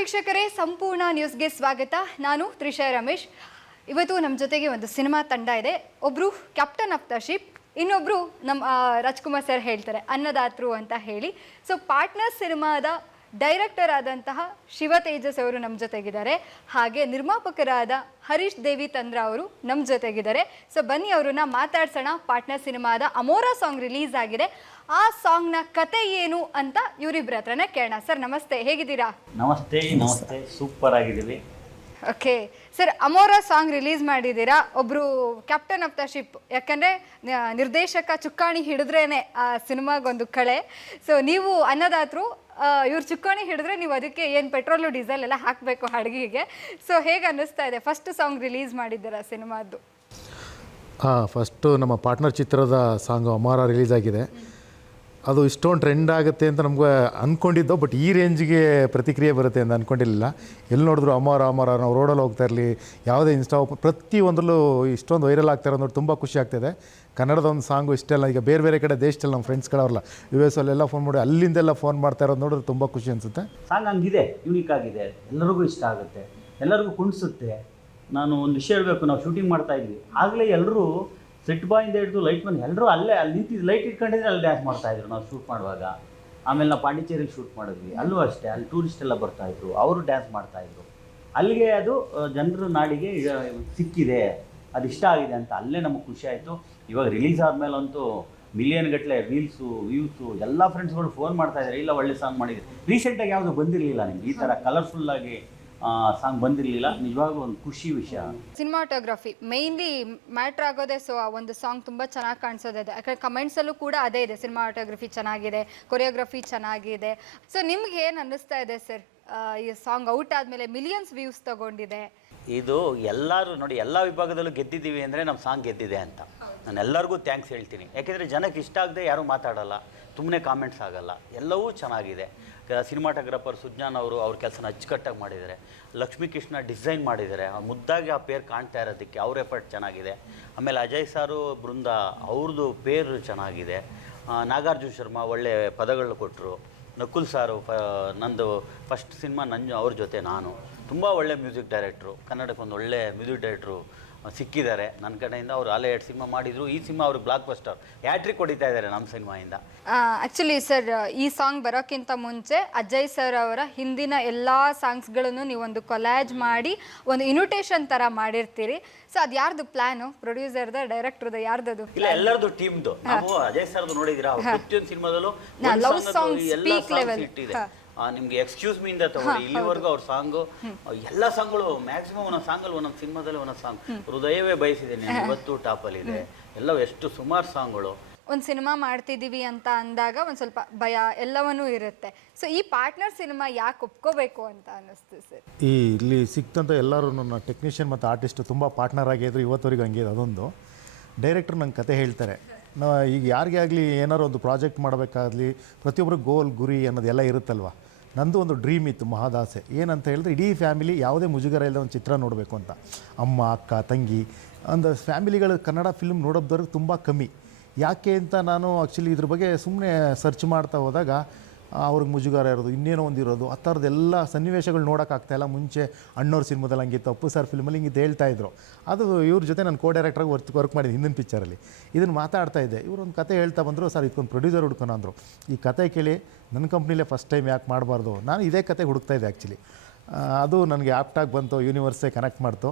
ವೀಕ್ಷಕರೇ, ಸಂಪೂರ್ಣ ನ್ಯೂಸ್ಗೆ ಸ್ವಾಗತ. ನಾನು ತ್ರಿಷಾ ರಮೇಶ್. ಇವತ್ತು ನಮ್ಮ ಜೊತೆಗೆ ಒಂದು ಸಿನಿಮಾ ತಂಡ ಇದೆ. ಒಬ್ಬರು ಕ್ಯಾಪ್ಟನ್ ಆಫ್ ದ ಶಿಪ್, ಇನ್ನೊಬ್ಬರು ನಮ್ಮ ರಾಜ್ಕುಮಾರ್ ಸರ್ ಹೇಳ್ತಾರೆ ಅನ್ನದಾತರು ಅಂತ ಹೇಳಿ. ಸೊ ಪಾರ್ಟ್ನರ್ ಸಿನಿಮಾದ ಡೈರೆಕ್ಟರ್ ಆದಂತಹ ಶಿವ ತೇಜಸ್ ಅವರು ನಮ್ಮ ಜೊತೆಗಿದ್ದಾರೆ. ಹಾಗೆ ನಿರ್ಮಾಪಕರಾದ ಹರೀಶ್ ದೇವಿ ತಂದ್ರ ಅವರು ನಮ್ಮ ಜೊತೆಗಿದ್ದಾರೆ. ಸೊ ಬನ್ನಿ ಅವ್ರನ್ನ ಮಾತಾಡ್ಸೋಣ. ಪಾರ್ಟ್ನರ್ ಸಿನಿಮಾದ ಅಮೋರಾ ಸಾಂಗ್ ರಿಲೀಸ್ ಆಗಿದೆ. ಆ ಸಾಂಗ್ನ ಕತೆ ಏನು ಅಂತ ಇವರಿಬ್ಬರ ಹತ್ರನೇ ಕೇಳೋಣ. ಸರ್ ನಮಸ್ತೆ, ಹೇಗಿದ್ದೀರಾ? ನಮಸ್ತೆ. ಸೂಪರ್ ಆಗಿದ್ದೀವಿ. ಓಕೆ ಸರ್, ಅಮೋರಾ ಸಾಂಗ್ ರಿಲೀಸ್ ಮಾಡಿದ್ದೀರಾ. ಒಬ್ಬರು ಕ್ಯಾಪ್ಟನ್ ಆಫ್ ದ ಶಿಪ್, ಯಾಕಂದರೆ ನಿರ್ದೇಶಕ ಚುಕ್ಕಾಣಿ ಹಿಡಿದ್ರೇನೆ ಆ ಸಿನಿಮಾಗೊಂದು ಕಳೆ. ಸೊ ನೀವು ಅನ್ನದಾತರು, ಇವ್ರು ಚುಕ್ಕಾಣಿ ಹಿಡಿದ್ರೆ ನೀವು ಅದಕ್ಕೆ ಏನು ಪೆಟ್ರೋಲು ಡೀಸೆಲ್ ಎಲ್ಲ ಹಾಕಬೇಕು ಅಡುಗೆಗೆ. ಸೊ ಹೇಗೆ ಅನ್ನಿಸ್ತಾ ಇದೆ ಫಸ್ಟ್ ಸಾಂಗ್ ರಿಲೀಸ್ ಮಾಡಿದ್ದೀರಾ ಸಿನಿಮಾದ್ದು? ಫಸ್ಟು ನಮ್ಮ ಪಾರ್ಟ್ನರ್ ಚಿತ್ರದ ಸಾಂಗು ಅಮೋರಾ ರಿಲೀಸ್ ಆಗಿದೆ. ಅದು ಇಷ್ಟೊಂದು ಟ್ರೆಂಡ್ ಆಗುತ್ತೆ ಅಂತ ನಮ್ಗೆ ಅಂದ್ಕೊಂಡಿದ್ದೋ, ಬಟ್ ಈ ರೇಂಜ್ಗೆ ಪ್ರತಿಕ್ರಿಯೆ ಬರುತ್ತೆ ಅಂತ ಅಂದ್ಕೊಂಡಿರಲಿಲ್ಲ. ಎಲ್ಲಿ ನೋಡಿದ್ರು ಅಮೋರಾ ನಾವು ರೋಡಲ್ಲಿ ಹೋಗ್ತಾ ಇರಲಿ, ಯಾವುದೇ ಇನ್ಸ್ಟಾ ಪ್ರತಿಯೊಂದರಲ್ಲೂ ಇಷ್ಟೊಂದು ವೈರಲ್ ಆಗ್ತಾ ಇರೋದು ನೋಡಿ ತುಂಬ ಖುಷಿ ಆಗ್ತಾಯಿದೆ. ಕನ್ನಡದ ಒಂದು ಸಾಂಗು ಇಷ್ಟೆಲ್ಲ ಈಗ ಬೇರೆ ಬೇರೆ ಕಡೆ ದೇಶದಲ್ಲಿ ನಮ್ಮ ಫ್ರೆಂಡ್ಸ್ಗಳವ್ರಲ್ಲ US ಅಲ್ಲೆಲ್ಲ ಫೋನ್ ಮಾಡಿ ಅಲ್ಲಿಂದೆಲ್ಲ ಫೋನ್ ಮಾಡ್ತಾ ಇರೋದು ನೋಡಿದ್ರೆ ತುಂಬ ಖುಷಿ ಅನಿಸುತ್ತೆ. ಸಾಂಗ್ ಹಂಗಿದೆ, ಯೂನಿಕ್ ಆಗಿದೆ, ಎಲ್ಲರಿಗೂ ಇಷ್ಟ ಆಗುತ್ತೆ, ಎಲ್ಲರಿಗೂ ಕುಣಿಸುತ್ತೆ. ನಾನು ಒಂದು ವಿಷಯ ಹೇಳಬೇಕು, ನಾವು ಶೂಟಿಂಗ್ ಮಾಡ್ತಾ ಇದ್ವಿ, ಆಗಲೇ ಎಲ್ಲರೂ ಸೆಟ್ ಬಾಯಿಂದ ಹಿಡಿದು ಲೈಟ್ ಮನ್ ಎಲ್ಲರೂ ಅಲ್ಲಿ ನಿಂತಿದ್ದು ಲೈಟ್ ಇಟ್ಕೊಂಡಿದ್ರೆ ಅಲ್ಲಿ ಡ್ಯಾನ್ಸ್ ಮಾಡ್ತಾಯಿದ್ರು ನಾವು ಶೂಟ್ ಮಾಡುವಾಗ. ಆಮೇಲೆ ನಾವು ಪಾಂಡಿಚೇರಿಗೆ ಶೂಟ್ ಮಾಡಿದ್ವಿ, ಅಲ್ಲೂ ಅಷ್ಟೇ, ಅಲ್ಲಿ ಟೂರಿಸ್ಟ್ ಎಲ್ಲ ಬರ್ತಾಯಿದ್ರು, ಅವರು ಡ್ಯಾನ್ಸ್ ಮಾಡ್ತಾಯಿದ್ರು. ಅಲ್ಲಿಗೆ ಅದು ಜನರ ನಾಡಿಗೆ ಸಿಕ್ಕಿದೆ, ಅದು ಇಷ್ಟ ಆಗಿದೆ ಅಂತ ಅಲ್ಲೇ ನಮಗೆ ಖುಷಿ ಆಯಿತು. ಇವಾಗ ರಿಲೀಸ್ ಆದಮೇಲಂತೂ ಮಿಲಿಯನ್ ಗಟ್ಟಲೆ ರೀಲ್ಸು ವ್ಯೂಸು ಎಲ್ಲ ಫ್ರೆಂಡ್ಸ್ಗಳು ಫೋನ್ ಮಾಡ್ತಾಯಿದ್ದಾರೆ, ಇಲ್ಲ ಒಳ್ಳೆ ಸಾಂಗ್ ಮಾಡಿದೆ. ರೀಸೆಂಟಾಗಿ ಯಾವುದು ಬಂದಿರಲಿಲ್ಲ ನಿಮ್ಗೆ ಈ ಥರ ಕಲರ್ಫುಲ್ಲಾಗಿ ಸಾಂಗ್ ಬಂದಿರಲಿಲ್ಲ. ನಿಜವಾಗ್ಲೂ ಒಂದು ಖುಷಿ ವಿಷಯ. ಸಿನಿಮಾಟೋಗ್ರಫಿ ಮೇಯ್ನ್ಲಿ ಮ್ಯಾಟ್ರ್ ಆಗೋದೆ. ಸೊ ಆ ಒಂದು ಸಾಂಗ್ ತುಂಬ ಚೆನ್ನಾಗಿ ಕಾಣಿಸೋದಿದೆ. ಯಾಕಂದರೆ ಕಮೆಂಟ್ಸಲ್ಲೂ ಕೂಡ ಅದೇ ಇದೆ, ಸಿನಿಮಾಟೋಗ್ರಫಿ ಚೆನ್ನಾಗಿದೆ, ಕೊರಿಯೋಗ್ರಫಿ ಚೆನ್ನಾಗಿದೆ. ಸೊ ನಿಮ್ಗೆ ಏನು ಅನ್ನಿಸ್ತಾ ಇದೆ ಸರ್, ಈ ಸಾಂಗ್ ಔಟ್ ಆದಮೇಲೆ ಮಿಲಿಯನ್ಸ್ ವ್ಯೂಸ್ ತಗೊಂಡಿದೆ? ಇದು ಎಲ್ಲರೂ ನೋಡಿ, ಎಲ್ಲ ವಿಭಾಗದಲ್ಲೂ ಗೆದ್ದಿದ್ದೀವಿ ಅಂದರೆ ನಮ್ಮ ಸಾಂಗ್ ಗೆದ್ದಿದೆ ಅಂತ ನಾನು ಎಲ್ಲರಿಗೂ ಥ್ಯಾಂಕ್ಸ್ ಹೇಳ್ತೀನಿ. ಯಾಕೆಂದರೆ ಜನಕ್ಕೆ ಇಷ್ಟ ಆಗದೆ ಯಾರೂ ಮಾತಾಡಲ್ಲ, ಸುಮ್ಮನೆ ಕಾಮೆಂಟ್ಸ್ ಆಗಲ್ಲ, ಎಲ್ಲವೂ ಚೆನ್ನಾಗಿದೆ. ಸಿನಿಮಾಟೋಗ್ರಾಫರ್ ಸುಜ್ಞಾನ್ ಅವರು ಅವ್ರ ಕೆಲಸನ ಅಚ್ಚುಕಟ್ಟಾಗಿ ಮಾಡಿದ್ದಾರೆ. ಲಕ್ಷ್ಮೀ ಕೃಷ್ಣ ಡಿಸೈನ್ ಮಾಡಿದ್ದಾರೆ, ಮುದ್ದಾಗಿ ಆ ಪೇರ್ ಕಾಣ್ತಾ ಇರೋದಕ್ಕೆ ಅವ್ರ ಎಫರ್ಟ್ ಚೆನ್ನಾಗಿದೆ. ಆಮೇಲೆ ಅಜಯ್ ಸಾರು ಬೃಂದ ಅವ್ರದ್ದು ಪೇರು ಚೆನ್ನಾಗಿದೆ. ನಾಗಾರ್ಜುನ ಶರ್ಮಾ ಒಳ್ಳೆ ಪದಗಳು ಕೊಟ್ಟರು. ನಕುಲ್ ಸಾರು ನಂದು ಫಸ್ಟ್ ಸಿನಿಮಾ ಅವ್ರ ಜೊತೆ ನಾನು ತುಂಬ ಒಳ್ಳೆ ಮ್ಯೂಸಿಕ್ ಡೈರೆಕ್ಟ್ರು, ಕನ್ನಡಕ್ಕೆ ಒಂದು ಒಳ್ಳೆ ಮ್ಯೂಸಿಕ್ ಡೈರೆಕ್ಟ್ರು ಸಿಕ್ಕಿದ್ದಾರೆ ನನ್ನ ಕಡೆಯಿಂದ. ಅವರು ಅಲ್ಲೇ 2 ಸಿನಿಮಾ ಮಾಡಿದರು, ಈ ಸಿನಿಮಾ ಅವ್ರಿಗೆ ಬ್ಲಾಕ್ ಬಸ್ಟರ್ ಹ್ಯಾಟ್ರಿಕ್ ಹೊಡಿತಾ ಇದ್ದಾರೆ ನಮ್ಮ ಸಿನಿಮಾಯಿಂದ. ಆ್ಯಕ್ಚುಲಿ ಸರ್, ಈ ಸಾಂಗ್ ಬರೋಕ್ಕಿಂತ ಮುಂಚೆ ಅಜಯ್ ಸರ್ ಅವರ ಹಿಂದಿನ ಎಲ್ಲ ಸಾಂಗ್ಸ್ಗಳನ್ನು ನೀವೊಂದು ಕೊಲ್ಯಾಜ್ ಮಾಡಿ ಒಂದು ಇನ್ವಿಟೇಷನ್ ಥರ ಮಾಡಿರ್ತೀರಿ. ಸೊ ಅದು ಯಾರ್ದು ಪ್ಲಾನು? ಪ್ರೊಡ್ಯೂಸರ್ದ, ಡೈರೆಕ್ಟರ್ದ, ಯಾರ್ದದು? ಇಲ್ಲ, ಎಲ್ಲರದು ಟೀಮ್ದು. ನಾವು ಅಜಯ್ ಸರ್ದು ನೋಡಿದ್ದೀರಾ, ಪ್ರತಿಯೊಂದು ಸಿನಿಮಾದಲ್ಲೂ ಲವ್ ಸಾಂಗ್ ಎಲ್ಲ ಸಾಂಗ್ಸ್ ಇಟ್ಟಿದೆ. ನಿಮ್ಗೆ ಎಕ್ಸ್ಕ್ಯೂಸ್ ಮೀ ಇಂದ ತಗೊಳ್ಳಿ, ಇಲ್ಲಿವರೆಗೂ ಅವ್ರ ಸಾಂಗು ಎಲ್ಲ ಸಾಂಗ್ಗಳು ಮ್ಯಾಕ್ಸಿಮಮ್ ಒಂದೊಂದು ಸಾಂಗಲ್ಲಿ ಒಂದೊಂದು ಸಿನಿಮಾದಲ್ಲಿ ಒಂದೊಂದು ಸಾಂಗ್ ಹೃದಯವೇ ಬಯಸಿದ್ದೇನೆ ಇವತ್ತು ಟಾಪಲ್ಲಿದೆ, ಎಲ್ಲ ಎಷ್ಟು ಸುಮಾರು ಸಾಂಗ್ಗಳು. ಒಂದು ಸಿನಿಮಾ ಮಾಡ್ತಿದ್ದೀವಿ ಅಂತ ಅಂದಾಗ ಒಂದು ಸ್ವಲ್ಪ ಭಯ ಎಲ್ಲವನ್ನೂ ಇರುತ್ತೆ. ಸೊ ಈ ಪಾರ್ಟ್ನರ್ ಸಿನಿಮಾ ಯಾಕೆ ಒಪ್ಕೋಬೇಕು ಅಂತ ಅನ್ನಿಸ್ತು ಸರ್? ಇಲ್ಲಿ ಸಿಕ್ತಂತ ಎಲ್ಲರೂ ನನ್ನ ಟೆಕ್ನಿಷಿಯನ್ ಮತ್ತು ಆರ್ಟಿಸ್ಟು ತುಂಬ ಪಾರ್ಟ್ನರ್ ಆಗಿದ್ರು, ಇವತ್ತವರೆಗೂ ಹಂಗೆ. ಅದೊಂದು ಡೈರೆಕ್ಟ್ರ್ ನಂಗೆ ಕತೆ ಹೇಳ್ತಾರೆ. ಈಗ ಯಾರಿಗೇ ಆಗಲಿ ಏನಾರು ಒಂದು ಪ್ರಾಜೆಕ್ಟ್ ಮಾಡಬೇಕಾಗಲಿ ಪ್ರತಿಯೊಬ್ಬರು ಗೋಲ್ ಗುರಿ ಅನ್ನೋದೆಲ್ಲ ಇರುತ್ತಲ್ವ. ನಂದು ಒಂದು ಡ್ರೀಮ್ ಇತ್ತು, ಮಹದಾಸೆ. ಏನಂತ ಹೇಳಿದ್ರೆ ಇಡೀ ಫ್ಯಾಮಿಲಿ ಯಾವುದೇ ಮುಜುಗರ ಇಲ್ಲದ ಒಂದು ಚಿತ್ರ ನೋಡಬೇಕು ಅಂತ. ಅಮ್ಮ, ಅಕ್ಕ, ತಂಗಿ, ಒಂದು ಫ್ಯಾಮಿಲಿಗಳು ಕನ್ನಡ ಫಿಲ್ಮ್ ನೋಡೋದವ್ರಿಗೆ ತುಂಬ ಕಮ್ಮಿ. ಯಾಕೆ ಅಂತ ನಾನು ಆ್ಯಕ್ಚುಲಿ ಇದ್ರ ಬಗ್ಗೆ ಸುಮ್ಮನೆ ಸರ್ಚ್ ಮಾಡ್ತಾ ಹೋದಾಗ ಅವ್ರಿಗೆ ಮುಜುಗರ ಇರೋದು, ಇನ್ನೇನೋ ಒಂದು ಇರೋದು, ಆ ಥರದ್ದೆಲ್ಲ ಸನ್ನಿವೇಶಗಳು ನೋಡೋಕ್ಕಾಗ್ತಾಯಿಲ್ಲ. ಮುಂಚೆ ಅಣ್ಣವ್ರ ಸಿನಿಮಾದಲ್ಲಿ ಹಂಗಿತ್ತು, ಅಪ್ಪು ಸರ್ ಫಿಲ್ಮಲ್ಲಿ ಹಿಂಗಿದ್ದು ಹೇಳ್ತಾಯಿದ್ರು. ಅದು ಇವ್ರ ಜೊತೆ ನಾನು ಡೈರೆಕ್ಟ್ರಾಗಿ ವರ್ಕ್ ಮಾಡಿದ್ದು ಹಿಂದಿನ ಪಿಕ್ಚರಲ್ಲಿ. ಇದನ್ನು ಮಾತಾಡ್ತಾ ಇದ್ದೆ, ಇವರು ಒಂದು ಕತೆ ಹೇಳ್ತಾ ಬಂದರು. ಸರ್ ಇದಕ್ಕೊಂದು ಪ್ರೊಡ್ಯೂಸರ್ ಹುಡ್ಕೋಣ ಅಂದರು. ಈ ಕತೆ ಕೇಳಿ ನನ್ನ ಕಂಪ್ನಿಲೇ ಫಸ್ಟ್ ಟೈಮ್ ಯಾಕೆ ಮಾಡಬಾರ್ದು, ನಾನು ಇದೇ ಕತೆ ಹುಡುಕ್ತಾ ಇದ್ದೆ ಆ್ಯಕ್ಚುಲಿ. ಅದು ನನಗೆ ಆ್ಯಪ್ಟಾಗಿ ಬಂತು, ಯೂನಿವರ್ಸೇ ಕನೆಕ್ಟ್ ಮಾಡ್ತು.